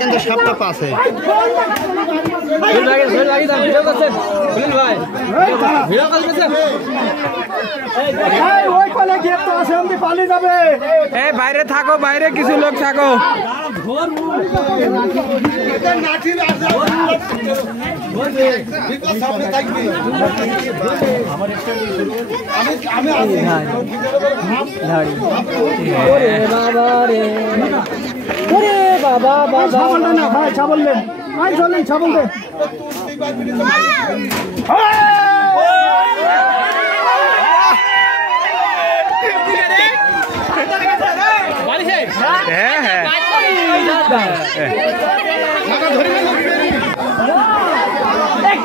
কিন্তু সাপটা পাশে বাইরে থাকো, বাইরে কিছু লোক থাকো।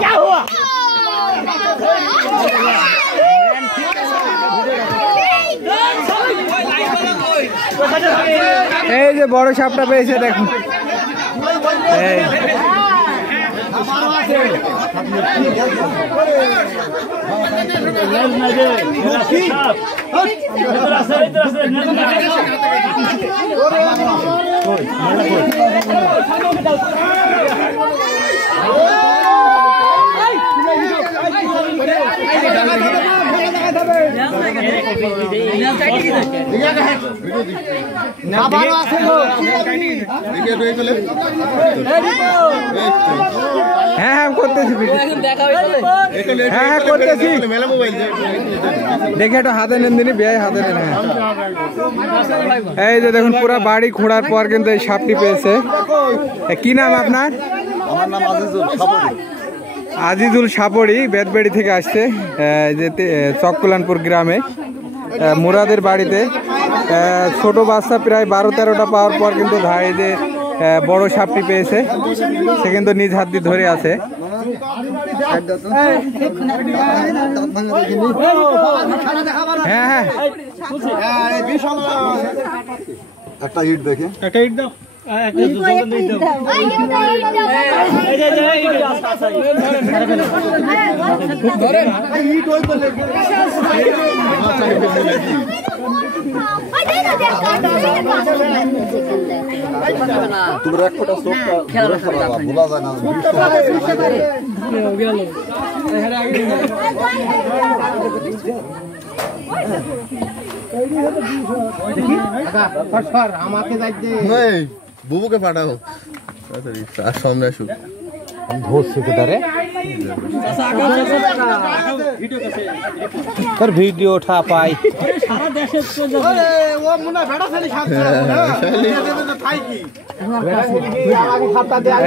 क्या हुआ? এই যে বড় সাপটা পেয়েছে দেখুন। হ্যাঁ হ্যাঁ করতেছি, হ্যাঁ হ্যাঁ করতেছি। দেখে একটু হাতে নেন দিনই, বিয়ে হাতে নেন। এই যে দেখুন পুরো বাড়ি খোঁড়ার পর কিন্তু এই সাপটি পেয়েছে। কি নাম আপনার? আমার নাম আজিজুল সাপড়ি, বেদবেড়ি থেকে আসছে যে চককুলানপুর গ্রামে মুরাদের বাড়িতে। ছোট বাচ্চা প্রায় 12-13টা পাওয়ার পর কিন্তু ভাই যে বড় সাপটি পেয়েছে, সে কিন্তু নিজ হাত দিয়ে ধরে আছে। হ্যাঁ হ্যাঁ একটা ইট দেখে, একটা ইট দাও। তোমরা এক ফোঁটা চোখটা ভোলা যায় না। বুবুকে পাঠাও সামনে আসুক। ধরছে কোথারে তোর ভিডিও ওঠা পাই।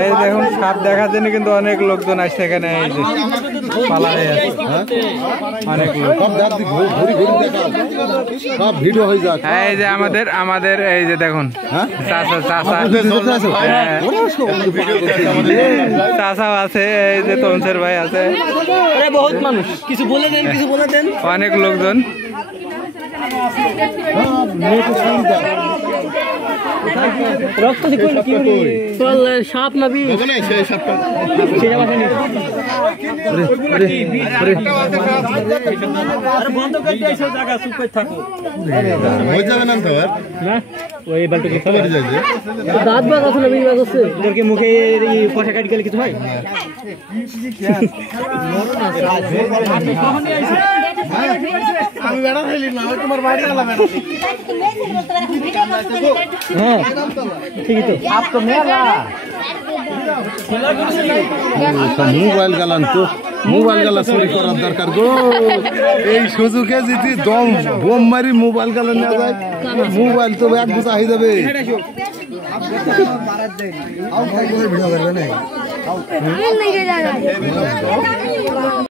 এই দেখুন সাপ দেখার জন্য কিন্তু অনেক লোকজন আসছে এখানে। এই যে পালা হয়ে আছে অনেক লোক। ভিডিও হয়ে যাক। এই যে আমাদের এই যে দেখুন চাচা চাচাও আছে, এই যে তমসের ভাই আছে, বহুত মানুষ। কিছু বলে দেন, কিছু বলে দেন। অনেক লোকজন। রক্ত সাপ নাবি বন্ধ করে থাকো হয়ে যাবে না তো না। ওই বালটুকে দাঁত বাগ আছে না, বিড়ি বাগ আছে, ওদেরকে মুখে কষা কাটি গেলে কিছু হয়। আমি বেড়া ফেলি না, তোমার বাড়ি গেলাম। হ্যাঁ ঠিকই তো। আপ তো মেলা মোবাইল গালান তো, মোবাইল গালা চুরি করার দরকার গো। এই সুযোগে যদি দম বোম মারি মোবাইল গালা নেওয়া যায়, মোবাইল তো এক বোঝা হয়ে যাবে।